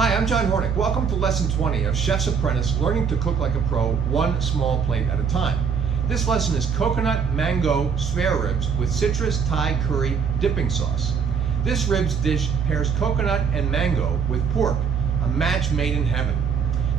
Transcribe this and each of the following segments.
Hi, I'm John Hornick. Welcome to Lesson 20 of Chef's Apprentice, Learning to Cook Like a Pro, one small plate at a time. This lesson is coconut mango spare ribs with citrus Thai curry dipping sauce. This ribs dish pairs coconut and mango with pork, a match made in heaven.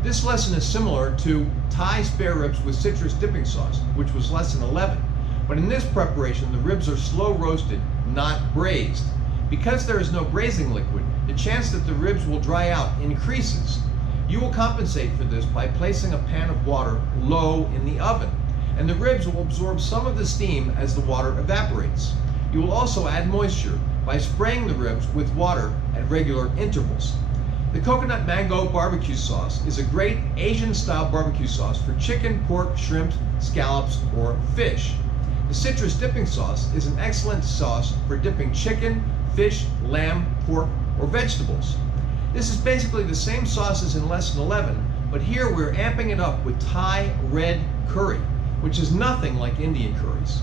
This lesson is similar to Thai spare ribs with citrus dipping sauce, which was lesson 11. But in this preparation, the ribs are slow roasted, not braised. Because there is no braising liquid, the chance that the ribs will dry out increases. You will compensate for this by placing a pan of water low in the oven, and the ribs will absorb some of the steam as the water evaporates. You will also add moisture by spraying the ribs with water at regular intervals. The coconut mango barbecue sauce is a great Asian-style barbecue sauce for chicken, pork, shrimp, scallops, or fish. The citrus dipping sauce is an excellent sauce for dipping chicken, fish, lamb, pork, or vegetables. This is basically the same sauce as in lesson 11, but here we're amping it up with Thai red curry, which is nothing like Indian curries.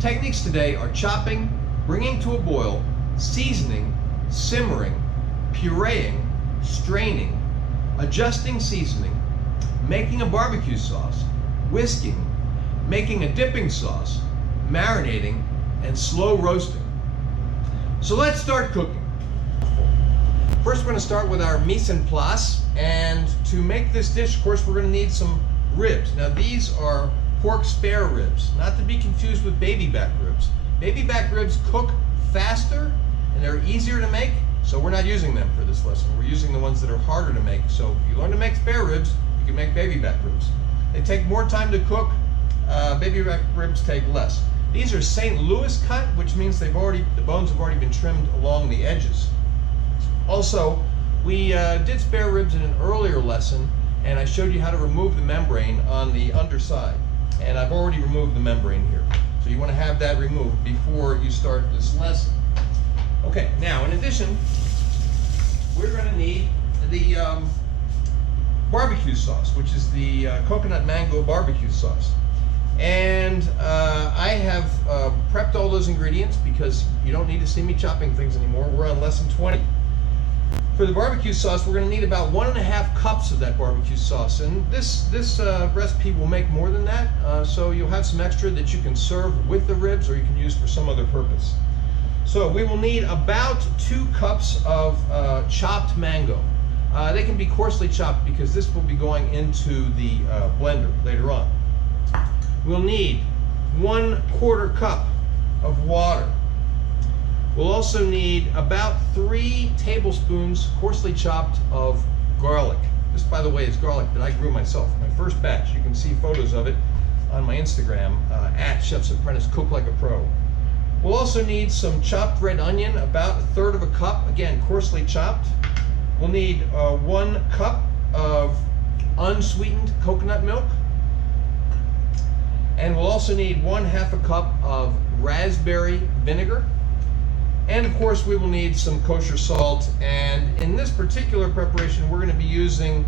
Techniques today are chopping, bringing to a boil, seasoning, simmering, pureeing, straining, adjusting seasoning, making a barbecue sauce, whisking, making a dipping sauce, marinating, and slow roasting. So let's start cooking. First, we're going to start with our mise en place, and to make this dish, of course, we're going to need some ribs. Now, these are pork spare ribs, not to be confused with baby back ribs. Baby back ribs cook faster and they're easier to make, so we're not using them for this lesson. We're using the ones that are harder to make. So if you learn to make spare ribs, you can make baby back ribs. They take more time to cook. Baby back ribs take less. These are St. Louis cut, which means the bones have already been trimmed along the edges. Also, we did spare ribs in an earlier lesson, and I showed you how to remove the membrane on the underside. And I've already removed the membrane here. So you want to have that removed before you start this lesson. Okay, now in addition, we're going to need the barbecue sauce, which is the coconut mango barbecue sauce. And I have prepped all those ingredients because you don't need to see me chopping things anymore. We're on lesson 20. For the barbecue sauce, we're going to need about 1.5 cups of that barbecue sauce. And this recipe will make more than that, so you'll have some extra that you can serve with the ribs or you can use for some other purpose. So we will need about 2 cups of chopped mango. They can be coarsely chopped because this will be going into the blender later on. We'll need 1/4 cup of water. We'll also need about 3 tablespoons coarsely chopped of garlic. This, by the way, is garlic that I grew myself. My first batch. You can see photos of it on my Instagram at Chef's Apprentice Cook Like a Pro. We'll also need some chopped red onion, about 1/3 cup, again coarsely chopped. We'll need 1 cup of unsweetened coconut milk. And we'll also need 1/2 cup of raspberry vinegar. And of course, we will need some kosher salt. And in this particular preparation, we're going to be using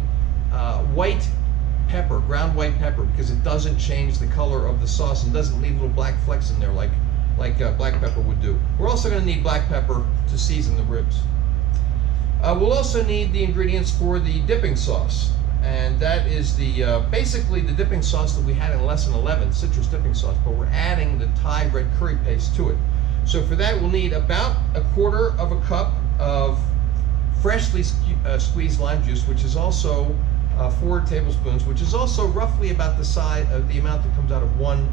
white pepper, ground white pepper, because it doesn't change the color of the sauce and doesn't leave little black flecks in there like black pepper would do. We're also going to need black pepper to season the ribs. We'll also need the ingredients for the dipping sauce. And that is basically the dipping sauce that we had in lesson 11, citrus dipping sauce, but we're adding the Thai red curry paste to it. So for that, we'll need about 1/4 cup of freshly squeezed lime juice, which is also 4 tablespoons, which is also roughly about the size of the amount that comes out of 1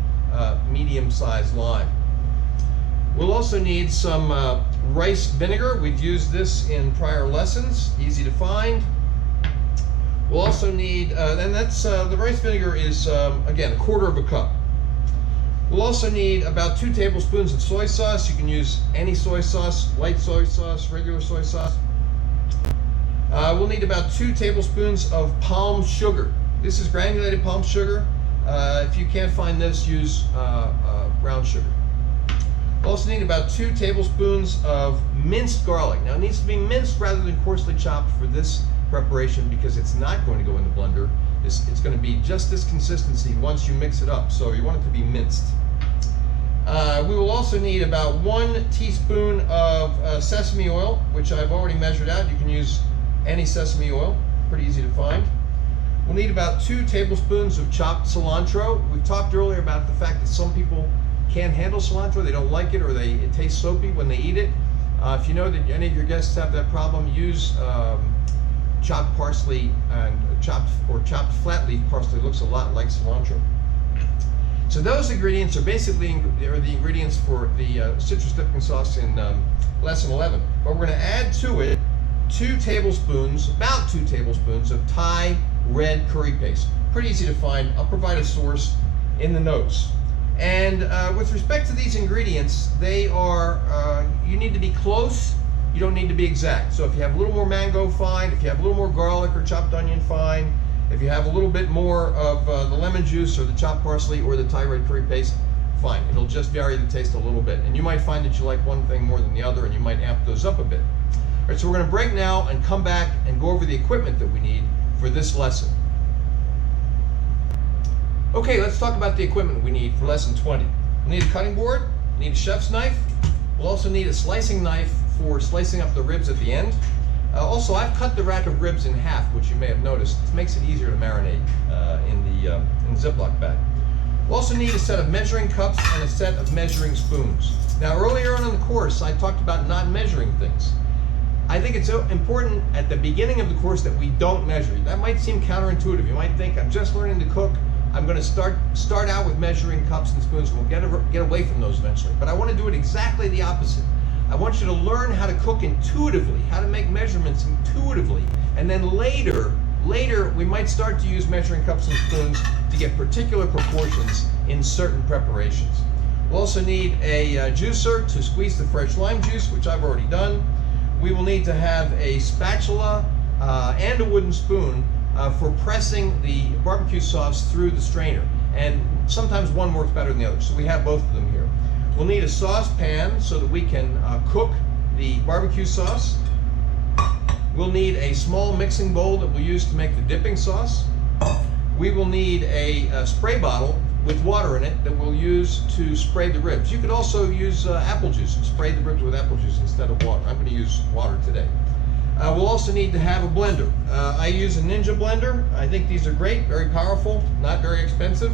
medium-sized lime. We'll also need some rice vinegar. We've used this in prior lessons, easy to find. We'll also need, and that's the rice vinegar is again 1/4 cup. We'll also need about 2 tablespoons of soy sauce. You can use any soy sauce, white soy sauce, regular soy sauce. We'll need about 2 tablespoons of palm sugar. This is granulated palm sugar. If you can't find this, use brown sugar. We'll also need about 2 tablespoons of minced garlic. Now it needs to be minced rather than coarsely chopped for this preparation because it's not going to go in the blender. It's going to be just this consistency once you mix it up, so you want it to be minced. We will also need about 1 teaspoon of sesame oil, which I've already measured out. You can use any sesame oil, pretty easy to find. We'll need about 2 tablespoons of chopped cilantro. We've talked earlier about the fact that some people can't handle cilantro, they don't like it, or it tastes soapy when they eat it. If you know that any of your guests have that problem, use chopped parsley and chopped flat leaf parsley. It looks a lot like cilantro. So those ingredients are basically the ingredients for the citrus dipping sauce in lesson 11. But we're going to add to it about 2 tablespoons of Thai red curry paste. Pretty easy to find. I'll provide a source in the notes. And with respect to these ingredients, they are, you need to be close, you don't need to be exact. So if you have a little more mango, fine. If you have a little more garlic or chopped onion, fine. If you have a little bit more of the lemon juice or the chopped parsley or the Thai red curry paste, fine. It'll just vary the taste a little bit. And you might find that you like one thing more than the other, and you might amp those up a bit. All right, so we're going to break now and come back and go over the equipment that we need for this lesson. Okay, let's talk about the equipment we need for lesson 20. We'll need a cutting board, we'll need a chef's knife, we'll also need a slicing knife for slicing up the ribs at the end. Also, I've cut the rack of ribs in half, which you may have noticed. It makes it easier to marinate in the Ziploc bag. We'll also need a set of measuring cups and a set of measuring spoons. Now, earlier on in the course, I talked about not measuring things. I think it's important at the beginning of the course that we don't measure. That might seem counterintuitive. You might think, I'm just learning to cook. I'm going to start out with measuring cups and spoons, and we'll get away from those eventually. But I want to do it exactly the opposite. I want you to learn how to cook intuitively, how to make measurements intuitively, and then later we might start to use measuring cups and spoons to get particular proportions in certain preparations. We'll also need a juicer to squeeze the fresh lime juice, which I've already done. We will need to have a spatula and a wooden spoon for pressing the barbecue sauce through the strainer. And sometimes one works better than the other, so we have both of them here. We'll need a saucepan so that we can cook the barbecue sauce. We'll need a small mixing bowl that we'll use to make the dipping sauce. We will need a spray bottle with water in it that we'll use to spray the ribs. You could also use apple juice and spray the ribs with apple juice instead of water. I'm going to use water today. We'll also need to have a blender. I use a Ninja blender. I think these are great, very powerful, not very expensive.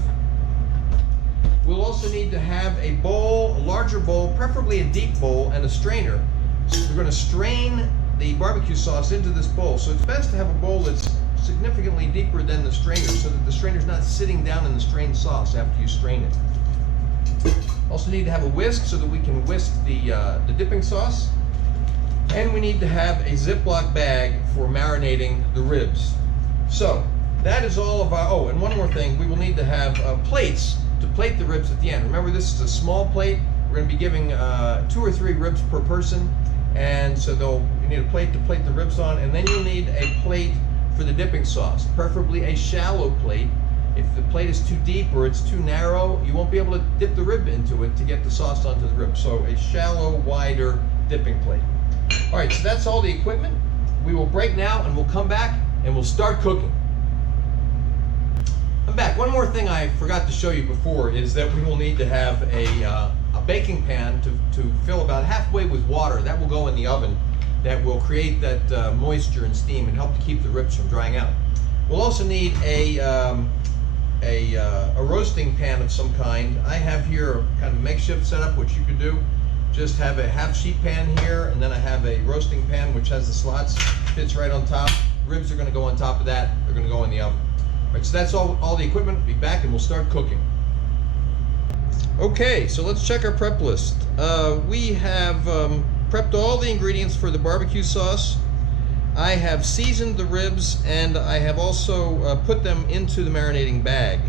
We'll also need to have a bowl, a larger bowl, preferably a deep bowl, and a strainer. So we're going to strain the barbecue sauce into this bowl. So it's best to have a bowl that's significantly deeper than the strainer so that the strainer's not sitting down in the strained sauce after you strain it. Also need to have a whisk so that we can whisk the dipping sauce. And we need to have a Ziploc bag for marinating the ribs. So that is all of our, oh, and one more thing, we will need to have plates to plate the ribs at the end. Remember, this is a small plate. We're going to be giving 2 or 3 ribs per person, and so you need a plate to plate the ribs on, and then you'll need a plate for the dipping sauce, preferably a shallow plate. If the plate is too deep or it's too narrow, you won't be able to dip the rib into it to get the sauce onto the rib. So a shallow, wider dipping plate. All right, so that's all the equipment. We will break now, and we'll come back and we'll start cooking. I'm back. One more thing I forgot to show you before is that we will need to have a baking pan to fill about halfway with water. That will go in the oven. That will create that moisture and steam and help to keep the ribs from drying out. We'll also need a roasting pan of some kind. I have here a kind of makeshift setup, which you could do. Just have a half sheet pan here, and then I have a roasting pan which has the slots, fits right on top. Ribs are going to go on top of that. They're going to go in the oven. All right, so that's all the equipment. We'll be back and we'll start cooking. Okay, so let's check our prep list. We have prepped all the ingredients for the barbecue sauce. I have seasoned the ribs, and I have also put them into the marinating bag.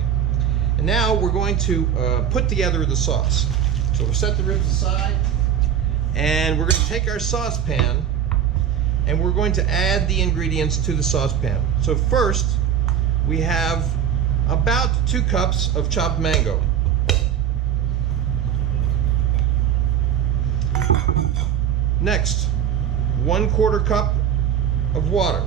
And now we're going to put together the sauce. So we'll set the ribs aside, and we're going to take our saucepan, and we're going to add the ingredients to the saucepan. So first, we have about 2 cups of chopped mango. Next, 1/4 cup of water.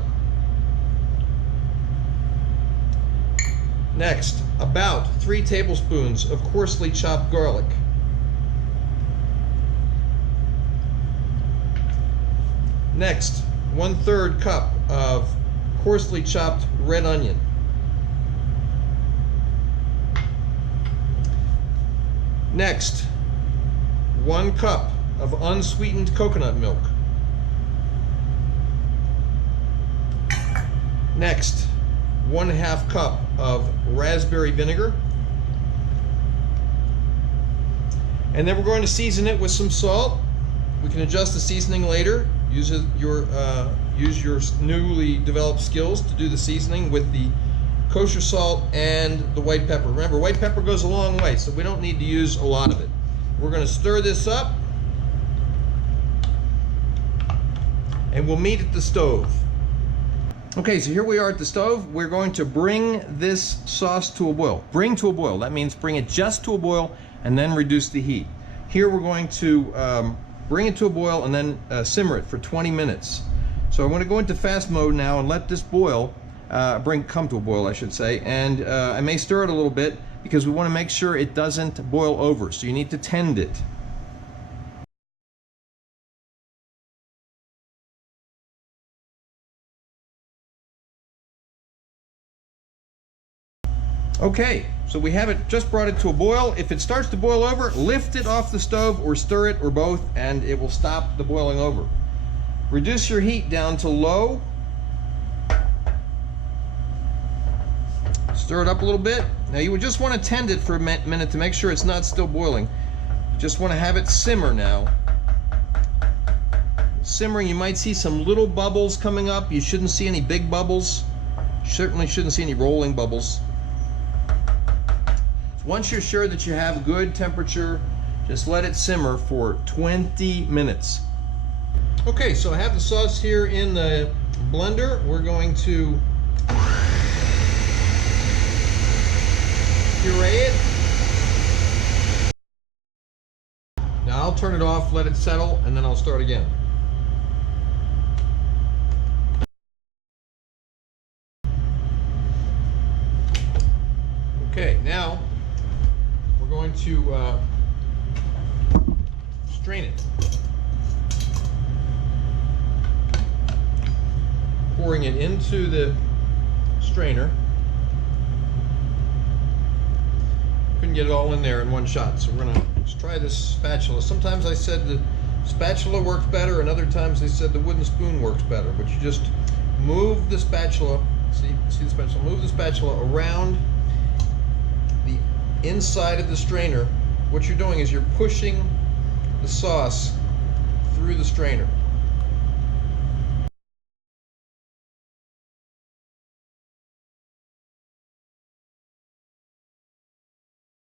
Next, about 3 tablespoons of coarsely chopped garlic. Next, 1/3 cup of coarsely chopped red onion. Next, 1 cup of unsweetened coconut milk. Next, 1/2 cup of raspberry vinegar. And then we're going to season it with some salt. We can adjust the seasoning later. Use your newly developed skills to do the seasoning with the kosher salt and the white pepper. Remember, white pepper goes a long way, so we don't need to use a lot of it. We're going to stir this up, and we'll meet at the stove. Okay, so here we are at the stove. We're going to bring this sauce to a boil. Bring to a boil. That means bring it just to a boil and then reduce the heat. Here we're going to bring it to a boil and then simmer it for 20 minutes. So I'm going to go into fast mode now and let this boil, come to a boil, I should say. And I may stir it a little bit because we want to make sure it doesn't boil over. So you need to tend it. Okay, so we have it, just brought it to a boil. If it starts to boil over, lift it off the stove or stir it or both, and it will stop the boiling over. Reduce your heat down to low. Stir it up a little bit. Now you would just want to tend it for a minute to make sure it's not still boiling. Just want to have it simmer now. Simmering, you might see some little bubbles coming up. You shouldn't see any big bubbles. You certainly shouldn't see any rolling bubbles. Once you're sure that you have good temperature, just let it simmer for 20 minutes. Okay, so I have the sauce here in the blender. We're going to puree it. Now I'll turn it off, let it settle, and then I'll start again. Okay, now we're going to strain it. Pouring it into the strainer. Couldn't get it all in there in one shot, so we're gonna just try this spatula. Sometimes I said the spatula works better, and other times they said the wooden spoon works better. But you just move the spatula. See the spatula? Move the spatula around the inside of the strainer. What you're doing is you're pushing the sauce through the strainer.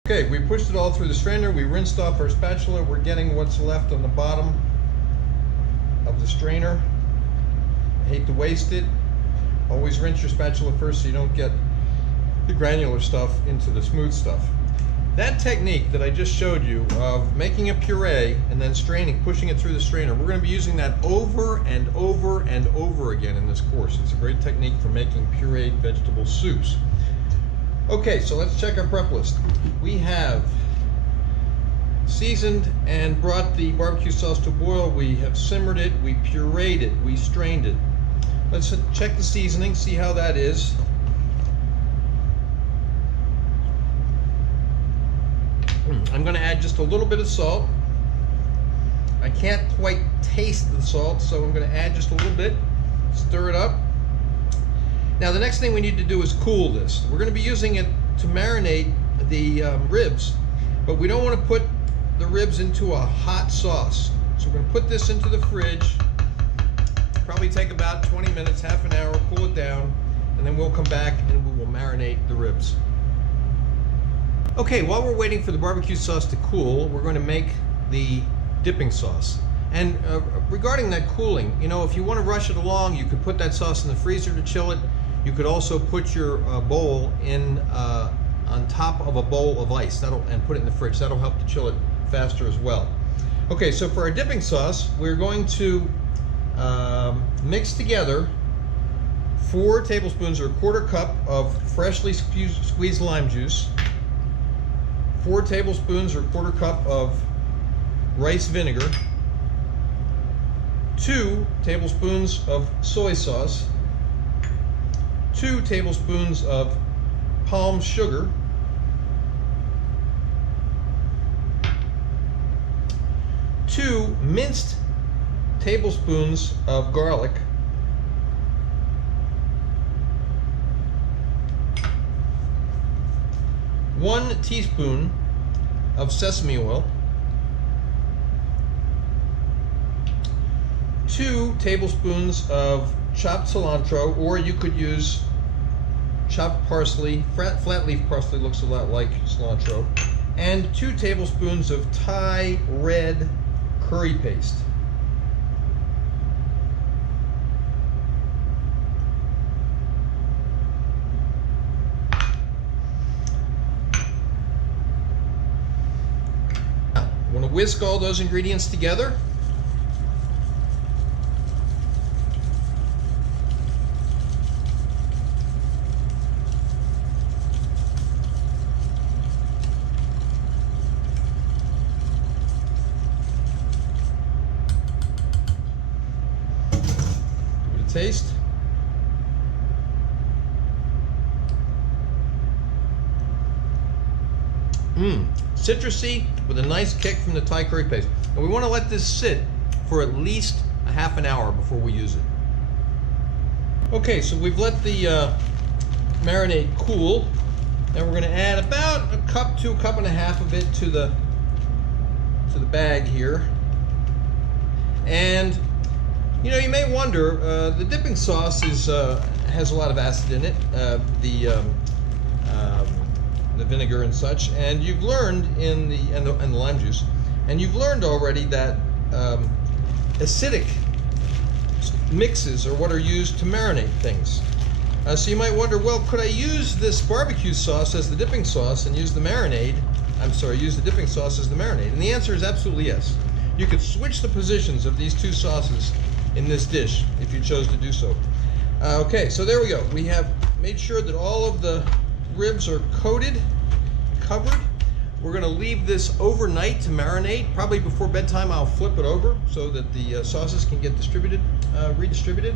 Okay, we pushed it all through the strainer. We rinsed off our spatula. We're getting what's left on the bottom of the strainer. I hate to waste it. Always rinse your spatula first so you don't get the granular stuff into the smooth stuff. That technique that I just showed you of making a puree and then straining, pushing it through the strainer, we're going to be using that over and over and over again in this course. It's a great technique for making pureed vegetable soups. Okay, so let's check our prep list. We have seasoned and brought the barbecue sauce to a boil. We have simmered it, we pureed it, we strained it. Let's check the seasoning, see how that is. I'm going to add just a little bit of salt. I can't quite taste the salt, so I'm going to add just a little bit. Stir it up. Now the next thing we need to do is cool this. We're going to be using it to marinate the ribs, but we don't want to put the ribs into a hot sauce. So we're going to put this into the fridge, probably take about 20 minutes, half an hour, cool it down, and then we'll come back and we will marinate the ribs. Okay, while we're waiting for the barbecue sauce to cool, we're going to make the dipping sauce. And regarding that cooling, you know, if you want to rush it along, you could put that sauce in the freezer to chill it. You could also put your bowl in on top of a bowl of ice and put it in the fridge. That'll help to chill it faster as well. Okay, so for our dipping sauce, we're going to mix together 4 tablespoons or 1/4 cup of freshly squeezed lime juice, 4 tablespoons or 1/4 cup of rice vinegar, 2 tablespoons of soy sauce, 2 tablespoons of palm sugar, 2 minced tablespoons of garlic, 1 teaspoon of sesame oil, 2 tablespoons of chopped cilantro, or you could use chopped parsley. Flat leaf parsley looks a lot like cilantro, and 2 tablespoons of Thai red curry paste. Now, I want to whisk all those ingredients together. Taste. Citrusy with a nice kick from the Thai curry paste. And we want to let this sit for at least a half an hour before we use it. Okay, so we've let the marinade cool, and we're going to add about a cup to a cup and a half of it to the bag here. And you know, you may wonder, the dipping sauce has a lot of acid in it, the vinegar and such, and you've learned and the lime juice, and you've learned already that acidic mixes are what are used to marinate things. So you might wonder, well, could I use this barbecue sauce as the dipping sauce and use the dipping sauce as the marinade? And the answer is absolutely yes. You could switch the positions of these 2 sauces in this dish if you chose to do so. Okay, so there we go. We have made sure that all of the ribs are covered. We're going to leave this overnight to marinate. Probably before bedtime I'll flip it over so that the sauces can get redistributed.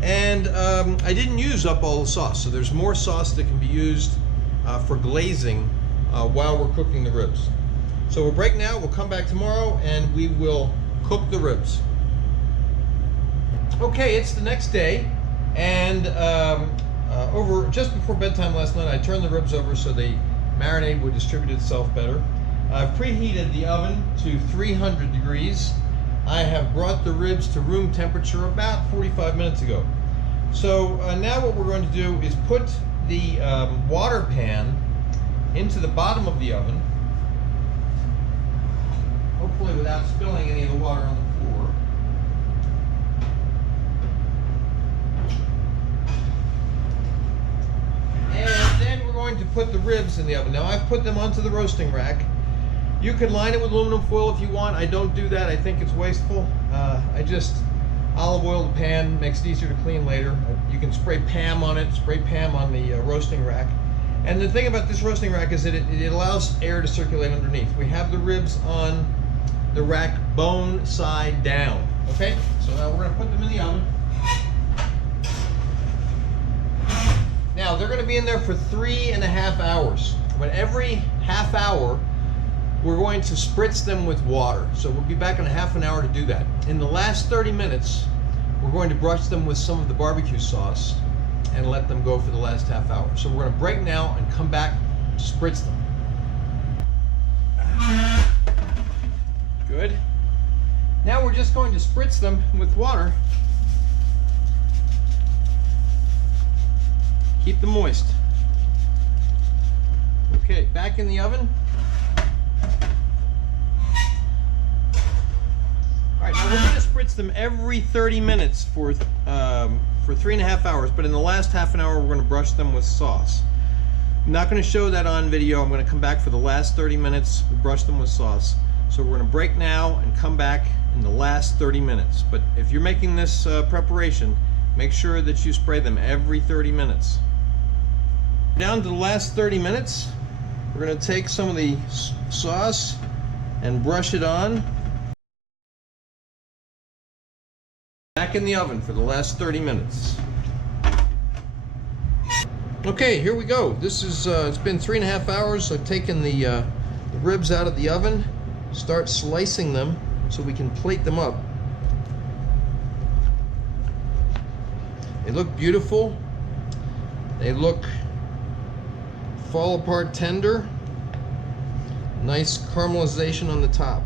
And I didn't use up all the sauce, so there's more sauce that can be used for glazing while we're cooking the ribs. So we'll break now, we'll come back tomorrow, and we will cook the ribs. Okay, it's the next day, and just before bedtime last night, I turned the ribs over so the marinade would distribute itself better. I've preheated the oven to 300 degrees. I have brought the ribs to room temperature about 45 minutes ago. So now what we're going to do is put the water pan into the bottom of the oven, hopefully without spilling any of the water on the floor. And then we're going to put the ribs in the oven. Now I've put them onto the roasting rack. You can line it with aluminum foil if you want. I don't do that. I think it's wasteful. I just olive oil the pan, makes it easier to clean later. You can spray Pam on it, spray Pam on the roasting rack. And the thing about this roasting rack is that it allows air to circulate underneath. We have the ribs on the rack bone side down. Okay, so now we're going to put them in the oven. Now they're going to be in there for 3.5 hours. But every half hour we're going to spritz them with water. So we'll be back in a half an hour to do that. In the last 30 minutes, we're going to brush them with some of the barbecue sauce and let them go for the last half hour. So we're going to break now and come back to spritz them. Good. Now we're just going to spritz them with water. Keep them moist. Okay, back in the oven. Alright, now we're going to spritz them every 30 minutes for 3.5 hours, but in the last half an hour we're going to brush them with sauce. I'm not going to show that on video. I'm going to come back for the last 30 minutes, brush them with sauce. So we're going to break now and come back in the last 30 minutes. But if you're making this preparation, make sure that you spray them every 30 minutes. Down to the last 30 minutes, we're going to take some of the sauce and brush it on. Back in the oven for the last 30 minutes. Okay, here we go. This is, it's been 3.5 hours. I've taken the ribs out of the oven, start slicing them so we can plate them up. They look beautiful. They look fall apart tender. Nice caramelization on the top.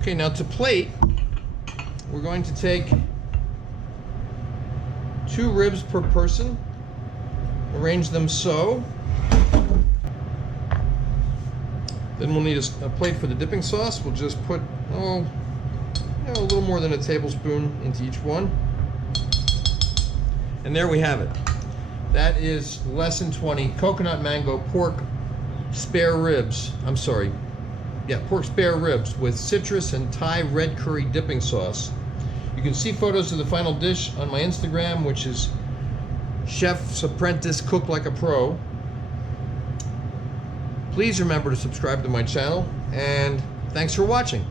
Okay, now to plate, we're going to take 2 ribs per person, arrange them so. Then we'll need a plate for the dipping sauce. We'll just put, a little more than a tablespoon into each one. And there we have it. That is lesson 20, coconut mango pork spare ribs. Pork spare ribs with citrus and Thai red curry dipping sauce. You can see photos of the final dish on my Instagram, which is Chef's Apprentice Cook Like a Pro. Please remember to subscribe to my channel, and thanks for watching.